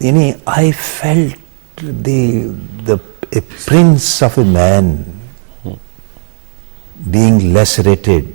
यानी I felt the prince of a man being lacerated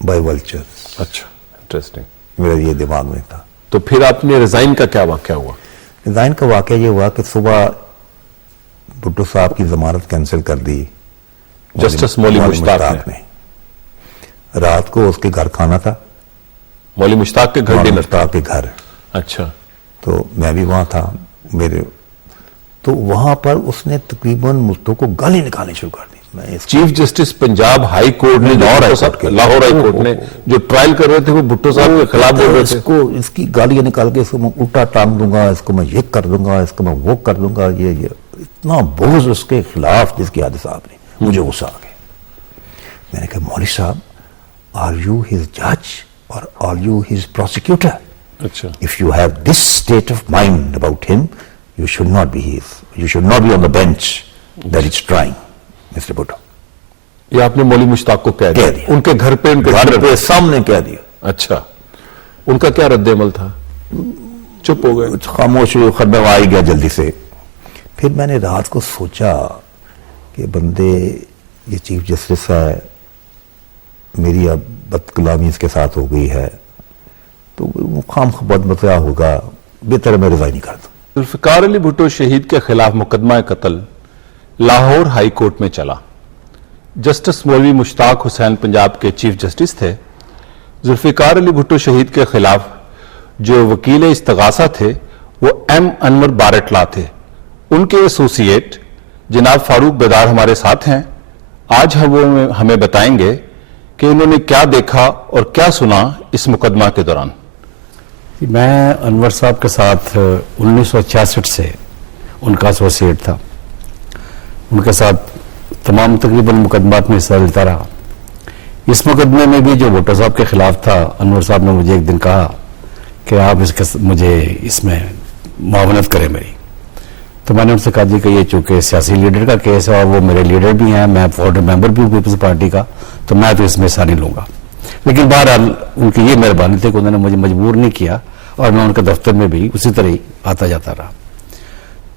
by vultures. अच्छा, interesting. मेरा ये दिमाग में था। तो फिर आपने रिजाइन का क्या वाकया हुआ? रिजाइन का वाकया ये हुआ कि सुबह भुट्टो साहब की जमानत कैंसिल कर दी जस्टिस मौली मुश्ताक ने। रात को उसके घर खाना था, मौली मुश्ताक के घर डिनर। मुश्ताक के घर। अच्छा। तो मैं भी वहां था। तो वहां पर उसने तकरीबन मुझको को गाली निकालनी शुरू कर दी। Chief justice Punjab high court ने लाहौर हाई कोर्ट ने जो ट्रायल कर रहे थे वो भुट्टो साहब के खिलाफ बोल रहे थे। इसको इसकी गालियां निकाल के इसको मैं उल्टा टांग दूंगा, इसको मैं ये कर दूंगा, इसको मैं वो कर दूंगा। ये इतना बोझ उसके खिलाफ जिसकी आदि साहब ने, मुझे गुस्सा आ गया। मैंने कहा मौली साहब, आर यू हिज जज और आर यू हिज प्रोसिक्यूटर? अच्छा। If you have this state of mind about him, you should not be on the bench that is trying, Mr. Bhutto. ये आपने मौली मुश्ताक को कह दिया? उनके घर पे, उनके घर पे सामने कह दिया। अच्छा, उनका क्या रद्द-ए-अमल था? चुप हो गए, खामोश हुए, खतरा आ ही गया जल्दी से। फिर मैंने रात को सोचा कि बंदे, ये चीफ जस्टिस है, मेरी अब बदकलामी इसके साथ हो गई है, तो वो खामखबत मसला होगा, बेहतर मैं रिजाइन कर दूं। जुल्फिकार अली भुट्टो शहीद के खिलाफ मुकदमा कत्ल लाहौर हाई कोर्ट में चला। जस्टिस मौलवी मुश्ताक हुसैन पंजाब के चीफ जस्टिस थे। जुल्फिकार अली भुट्टो शहीद के खिलाफ जो वकील इस्तगासा थे वो एम अनवर बारटला थे। उनके एसोसिएट जनाब फारूक बेदार हमारे साथ हैं। आज वो हमें बताएंगे कि उन्होंने क्या देखा और क्या सुना इस मुकदमा के दौरान। मैं अनवर साहब के साथ 1966 से उनका एसोसिएट था। उनके साथ तमाम तकरीबन मुकदमात में हिस्सा लेता रहा। इस मुकदमे में भी जो भुट्टो साहब के खिलाफ था, अनवर साहब ने मुझे एक दिन कहा कि आप मुझे इसमें मुआवनत करें मेरी। तो मैंने उनसे कहा जी कि ये चूंकि सियासी लीडर का केस है और वो मेरे लीडर भी हैं, मैं फॉर्डर मेंबर भी हूँ पीपल्स पार्टी का, तो मैं तो इसमें हिस्सा नहीं लूंगा। लेकिन बहरहाल उनकी ये मेहरबानी थी कि उन्होंने मुझे मजबूर नहीं किया और मैं उनके दफ्तर में भी उसी तरह ही आता जाता रहा।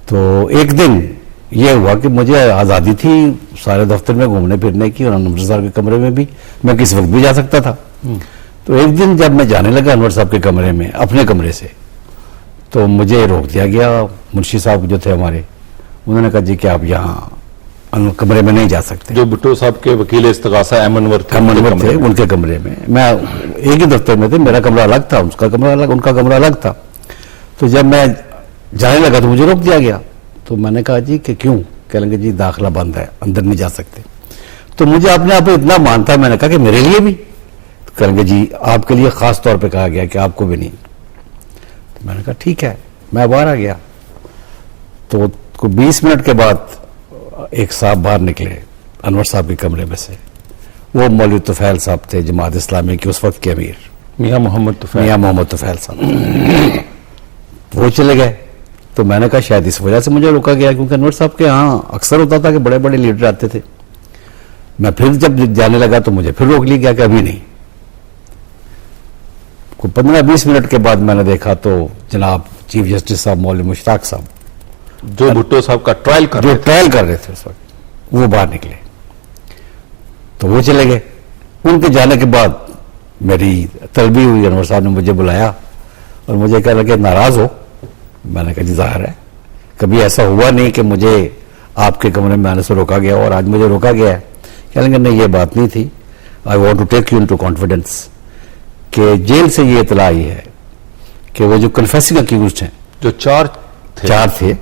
तो एक दिन ये हुआ कि मुझे आज़ादी थी सारे दफ्तर में घूमने फिरने की और अनवर साहब के कमरे में भी मैं किस वक्त भी जा सकता था। तो एक दिन जब मैं जाने लगा अनवर साहब के कमरे में अपने कमरे से, तो मुझे रोक दिया गया। मुंशी साहब जो थे हमारे, उन्होंने कहा जी कि आप यहाँ कमरे में नहीं जा सकते। जो भुट्टो साहब के वकील इस्तगासा एम अनवर थे उनके कमरे में, मैं एक ही दफ्तर में थे, मेरा कमरा अलग था, उसका कमरा अलग, उनका कमरा अलग था। तो जब मैं जाने लगा तो मुझे रोक दिया गया। तो मैंने कहा जी कि क्यों? कह लेंगे जी दाखिला बंद है, अंदर नहीं जा सकते। तो मुझे अपने आप को इतना मानता, मैंने कहा कि मेरे लिए भी? तो कहेंगे जी आपके लिए खास तौर पर कहा गया कि आपको भी नहीं। तो मैंने कहा ठीक है, मैं बाहर आ गया। तो 20 मिनट के बाद एक साहब बाहर निकले अनवर साहब के कमरे में से। वो मौलवी तुफैल साहब थे, जमात इस्लामी के उस वक्त के अमीर, मियां मोहम्मद तुफैल साहब। वो चले गए। तो मैंने कहा शायद इस वजह से मुझे रोका गया, क्योंकि अनवर साहब के यहाँ अक्सर होता था कि बड़े बड़े लीडर आते थे। मैं फिर जब जाने लगा तो मुझे फिर रोक लिया गया कि अभी नहीं। 15-20 मिनट के बाद मैंने देखा तो जनाब चीफ जस्टिस साहब मौलवी मुश्ताक साहब, जो भुट्टो साहब का ट्रायल कर रहे थे उस वक्त, वो बाहर निकले। तो वो चले गए। उनके जाने के बाद मेरी तलबी हुई, अनवर साहब ने मुझे बुलाया और मुझे कह लगे नाराज हो? मैंने कहा जी जाहिर है, कभी ऐसा हुआ नहीं कि मुझे आपके कमरे में आने से रोका गया और आज मुझे रोका गया है। कह लेंगे नहीं, ये बात नहीं थी। I want to take you into confidence कि जेल से ये इतला आई है कि वो जो कन्फेसिंग अक्यूज्ड हैं, जो चार थे,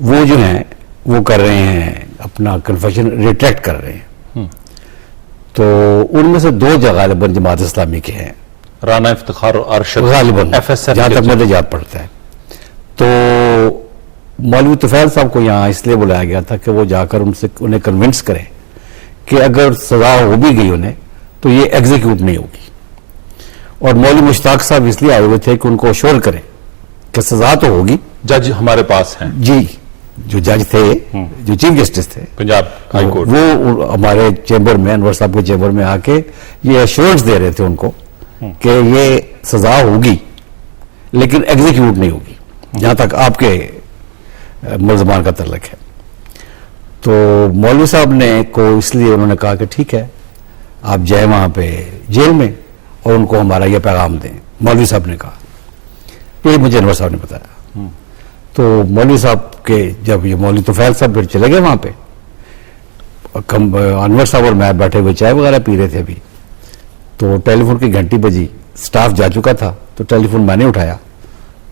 वो जो हैं वो कर रहे हैं अपना कन्फेशन रिट्रैक्ट कर रहे हैं। तो उनमें से 2 गालिबन जमात इस्लामी के हैं, राना इफ्तिखार और अरशद गालिबन, जहां तक मुझे याद पड़ता है। तो मौलवी तुफैल साहब को यहाँ इसलिए बुलाया गया था कि वो जाकर उन्हें कन्विंस करें कि अगर सजा हो भी गई उन्हें तो ये एग्जीक्यूट नहीं होगी। और मौलवी मुश्ताक साहब इसलिए आए हुए थे कि उनको अश्योर करें कि सजा तो होगी। जज हमारे पास हैं जी, जो जज थे, जो चीफ जस्टिस थे पंजाब हाई कोर्ट, वो हमारे चेंबर में, अनवर साहब के चेंबर में आके ये एश्योरेंस दे रहे थे उनको कि ये सजा होगी लेकिन एग्जीक्यूट नहीं होगी। जहां तक आपके मुलजमान का तल्लक है। तो मौलवी साहब ने को इसलिए उन्होंने कहा कि ठीक है आप जाए वहां पे जेल में और उनको हमारा ये पैगाम दें। मौलवी साहब ने कहा, ये मुझे अनवर साहब ने बताया। तो मौलवी साहब के जब ये मौलवी तुफैल साहब फिर चले गए वहां पे, अनवर साहब और मैं बैठे हुए चाय वगैरह पी रहे थे अभी, तो टेलीफोन की घंटी बजी, स्टाफ जा चुका था, तो टेलीफोन मैंने उठाया।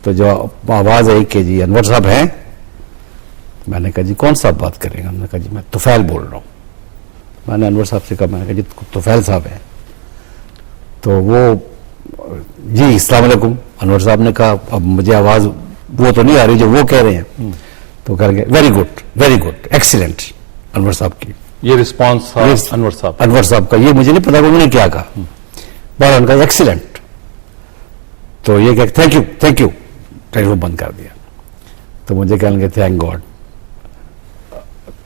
तो जो आवाज आई कि जी अनवर साहब हैं, मैंने कहा जी कौन साहब बात करेंगे? उन्होंने कहा जी मैं तुफैल बोल रहा हूँ। मैंने अनवर साहब से कहा, मैंने कहा जी तुफैल साहब हैं? तो वो जी अस्सलाम वालेकुम। अनवर साहब ने कहा अब मुझे आवाज वो तो नहीं आ रही जो वो कह रहे हैं। तो कह गए वेरी गुड एक्सीलेंट अनवर साहब की। ये रिस्पांस था अनवर साहब का, ये मुझे नहीं पता उन्होंने क्या कहा, पर उनका एक्सीलेंट। तो ये कह थैंक यू टेलीफोन बंद कर दिया। तो मुझे कहेंगे थैंक गॉड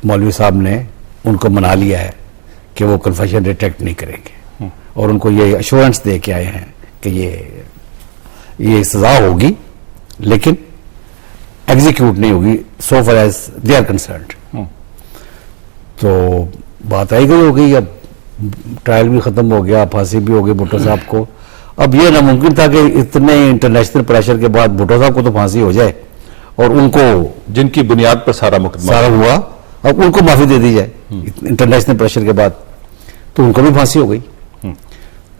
मौलवी साहब ने उनको मना लिया है कि वो कन्फेशन रिटेक्ट नहीं करेंगे, और उनको ये अश्योरेंस दे के आए हैं कि ये सजा होगी लेकिन एग्जीक्यूट नहीं होगी so far as they are concerned. तो बात आई गई हो गई, अब ट्रायल भी खत्म हो गया, फांसी भी हो गई भुट्टो साहब को। अब ये नामुमकिन था कि इतने इंटरनेशनल प्रेशर के बाद भुट्टो साहब को तो फांसी हो जाए और उनको जिनकी बुनियाद पर सारा मुकदमा सारा हुआ, अब उनको माफी दे दी जाए इंटरनेशनल प्रेशर के बाद, तो उनको भी फांसी हो गई।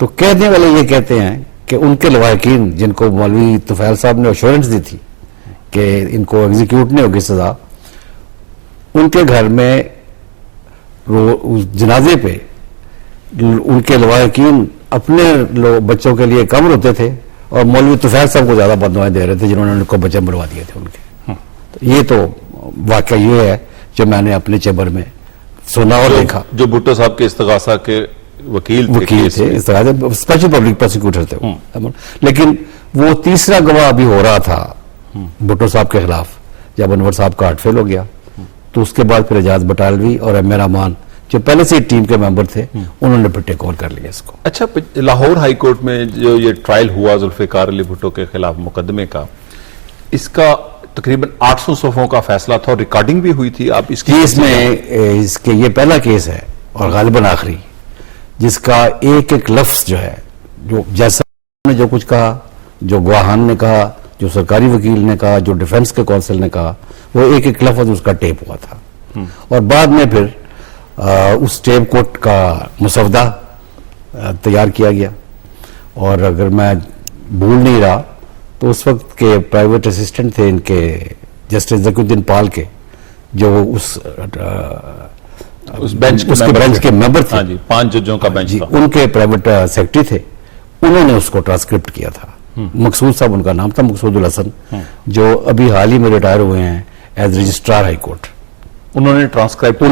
तो कहने वाले ये कहते हैं कि उनके लवाहिकीन जिनको मौलवी तुफैल साहब ने अश्योरेंस दी थी कि इनको एग्जीक्यूट नहीं होगी सजा, उनके घर में उस जनाजे पे उनके लवाहिकीन अपने बच्चों के लिए कम रोते थे और मौलवी तुफैल साहब को ज्यादा बददुआएं दे रहे थे जिन्होंने उनको बच्चे मरवा दिए थे उनके। तो ये तो वाकया ये है जो मैंने अपने चैम्बर में सुना और देखा। जो भुट्टो साहब के इस्तगासा के वकील थे स्पेशल पब्लिक प्रोसिक्यूटर थे, लेकिन वो तीसरा गवाह अभी हो रहा था भुट्टो साहब के खिलाफ जब अनवर साहब का हार्ट फेल हो गया। तो उसके बाद फिर एजाज बटालवी और एम ए रहमान जो पहले से टीम के मेंबर थे उन्होंने फिर टेक ओवर कर लिया इसको। अच्छा, लाहौर हाई कोर्ट में जो ये ट्रायल हुआ जुल्फिकार अली भुट्टो के खिलाफ मुकदमे का, इसका तकरीबन 800 सफ़ों का फैसला था और रिकॉर्डिंग भी हुई थी। आप इसकी इसके ये पहला केस है और गालिबन आखिरी जिसका एक एक लफ्ज जो है, जो जैसा ने जो कुछ कहा, जो गवाहान ने कहा, जो सरकारी वकील ने कहा, जो डिफेंस के काउंसिल ने कहा, वो एक एक लफ्ज उसका टेप हुआ था। और बाद में फिर उस टेप कोट का मुसवदा तैयार किया गया। और अगर मैं भूल नहीं रहा तो उस वक्त के प्राइवेट असिस्टेंट थे इनके जस्टिस ज़कीउद्दीन पाल के, जो उस बेंच के मेंबर थे। हाँ जी, 5 जजों का बेंच था। उनके प्राइवेट सेक्रेटरी थे, उन्होंने उसको ट्रांसक्रिप्ट किया था। मकसूद साहब उनका नाम था, मकसूदुल हसन, जो अभी हाल ही में रिटायर हुए हैं एज रजिस्ट्रार हाई कोर्ट। उन्होंने ट्रांसक्रिप्ट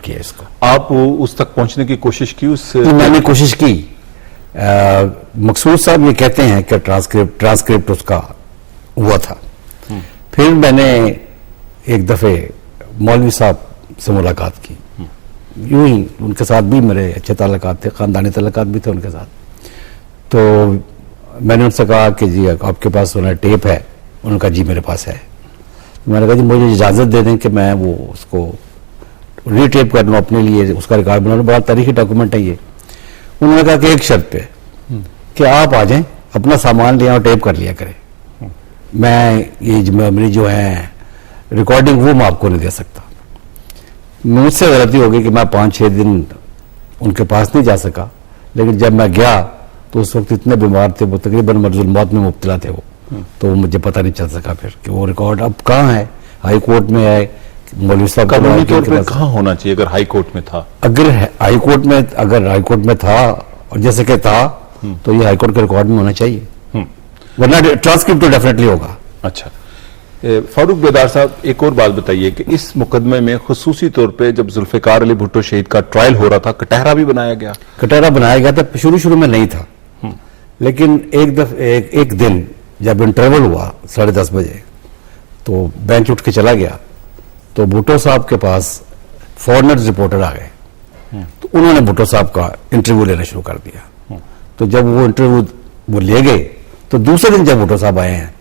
किया इसको। आप उस तक पहुंचने की कोशिश की? उससे मैंने कोशिश की। मकसूद साहब ये कहते हैं कि ट्रांसक्रिप्ट उसका हुआ था। फिर मैंने एक दफे मौलवी साहब से मुलाकात की, यूं ही उनके साथ भी मेरे अच्छे ताल्लुकात थे, खानदानी ताल्लुकात भी थे उनके साथ। तो मैंने उनसे कहा कि जी आपके पास टेप है? उन्होंने कहा जी मेरे पास है। मैंने कहा जी मुझे इजाज़त दे दें कि मैं वो उसको रीटेप कर लूँ अपने लिए, उसका रिकॉर्ड बना लूँ, बड़ा तारीखी डॉक्यूमेंट है ये। उन्होंने कहा कि एक शर्त पे कि आप आ जाएं, अपना सामान ले और टेप कर लिया करें, मैं ये मेरी जो है रिकॉर्डिंग वो मैं आपको नहीं दे सकता। मुझसे गलती हो गई कि मैं 5-6 दिन उनके पास नहीं जा सका, लेकिन जब मैं गया तो उस वक्त इतने बीमार थे, वो तकरीबन मर्जुल मौत में मुब्तला थे वो, तो मुझे पता नहीं चल सका फिर कि वो रिकॉर्ड अब कहाँ है। हाई कोर्ट में है, मौलवी साहब कानूनी तौर पे कहाँ होना चाहिए अगर हाई कोर्ट में था? अगर हाई कोर्ट में था और जैसे कि था तो ये हाई कोर्ट के रिकॉर्ड में होना चाहिए, वरना ट्रांसक्रिप्ट तो डेफिनेटली होगा। अच्छा, फारूक बेदार साहब, एक और बात बताइए कि इस मुकदमे में खुसूसी तौर पे जब जुल्फिकार अली भुट्टो शहीद का ट्रायल हो रहा था, कटहरा भी बनाया गया? कटहरा बनाया गया था, शुरू में नहीं था, लेकिन एक दिन जब इंटरवल हुआ 10:30 बजे तो बेंच उठ के चला गया, तो भुट्टो साहब के पास फॉरेनर्स रिपोर्टर आ गए, तो उन्होंने भुट्टो साहब का इंटरव्यू लेना शुरू कर दिया। तो जब वो इंटरव्यू वो ले गए तो दूसरे दिन जब भुट्टो साहब आए हैं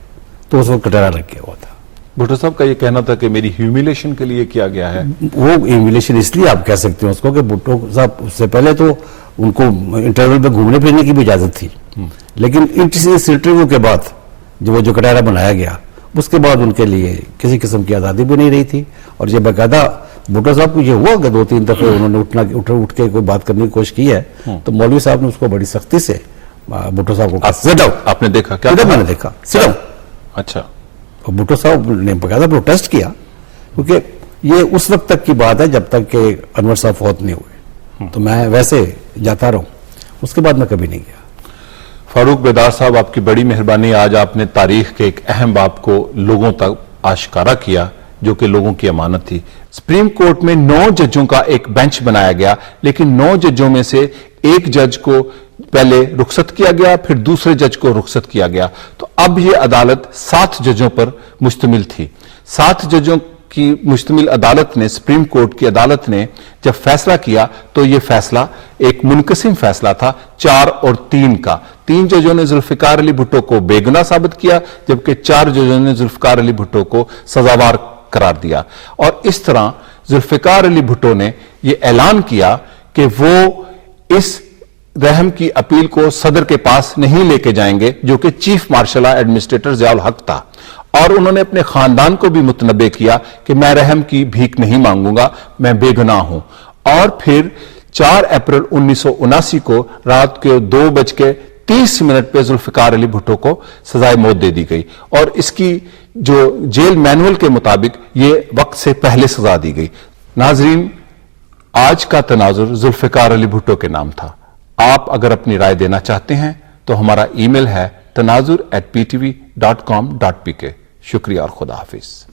तो उस वक्त कटहरा लग गया हुआ था। भुट्टो साहब का ये कहना था कि मेरी ह्यूमिलेशन के लिए किया गया है। वो इन्विलेशन इसलिए आप कह सकते हो उसको कि भुट्टो साहब उससे पहले तो उनको इंटरवल में घूमने फिरने की भी इजाजत थी, लेकिन इस इंटरव्यू के बाद जो कटहरा बनाया गया उसके बाद उनके लिए किसी किस्म की आज़ादी भी नहीं रही थी। और ये बाकायदा भुट्टो साहब को ये हुआ कि 2-3 दफे उन्होंने उठ के कोई बात करने की कोशिश की है, तो मौलवी साहब ने उसको बड़ी सख्ती से भुट्टो साहब को सिट डाउन। आपने देखा क्या? मैंने देखा सिट डाउन। अच्छा। और भुट्टो साहब ने बाकायदा प्रोटेस्ट किया, क्योंकि ये उस वक्त तक की बात है जब तक कि अनवर साहब फौत नहीं हुए, तो मैं वैसे जाता रहूं, उसके बाद मैं कभी नहीं गया। फारूक बेदार साहब, आपकी बड़ी मेहरबानी, आज आपने तारीख के एक अहम बाब को लोगों तक आश्कारा किया जो कि लोगों की अमानत थी। सुप्रीम कोर्ट में 9 जजों का एक बेंच बनाया गया, लेकिन 9 जजों में से एक जज को पहले रुखसत किया गया, फिर दूसरे जज को रुखसत किया गया। तो अब यह अदालत 7 जजों पर मुश्तमिल थी। 7 जजों की मुश्तमिल अदालत ने, सुप्रीम कोर्ट की अदालत ने जब फैसला किया तो यह फैसला एक मुनकसिम फैसला था 4 और 3 का। 3 जजों ने जुल्फिकार अली भुट्टो को बेगुनाह साबित किया, जबकि 4 जजों ने जुल्फिकार अली भुट्टो को सजावार करार दिया। और इस तरह जुल्फिकार अली भुट्टो ने यह ऐलान किया कि वो इस रहम की अपील को सदर के पास नहीं लेके जाएंगे, जो कि चीफ मार्शल एडमिनिस्ट्रेटर ज़ियाउल हक था। और उन्होंने अपने खानदान को भी मुतनबे किया कि मैं रहम की भीख नहीं मांगूंगा, मैं बेगुनाह हूं। और फिर 4 अप्रैल 1979 को रात के 2:30 पे जुल्फिकार अली भुट्टो को सजाए मौत दे दी गई। और इसकी जो जेल मैनुअल के मुताबिक ये वक्त से पहले सजा दी गई। नाजरीन, आज का तनाजुर जुल्फिकार अली भुट्टो के नाम था। आप अगर अपनी राय देना चाहते हैं तो हमारा ईमेल है tanazur@ptv.com.pk। शुक्रिया और खुदा हाफिज।